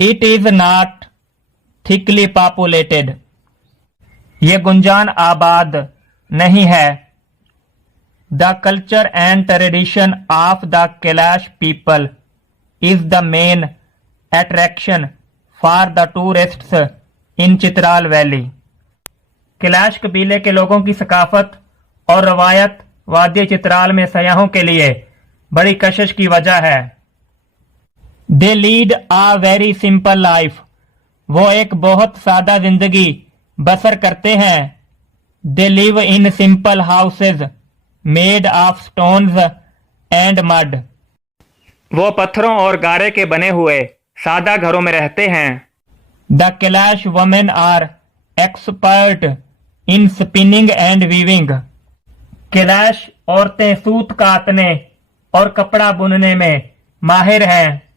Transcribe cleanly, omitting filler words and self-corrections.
It is not thickly populated. ये गुंजान आबाद नहीं है। The culture and tradition of the Kailash people is the main attraction for the tourists in Chitral valley. Kailash कबीले के लोगों की सकाफत और रवायत वादी चित्राल में सयाहों के लिए बड़ी कशिश की वजह है। They lead a very simple life. वो एक बहुत सादा जिंदगी बसर करते हैं। They live in simple houses made of stones and mud. वो पत्थरों और गारे के बने हुए सादा घरों में रहते हैं। The Kalash women are expert in spinning and weaving. Kalash औरतें सूत काटने और कपड़ा बुनने में माहिर हैं।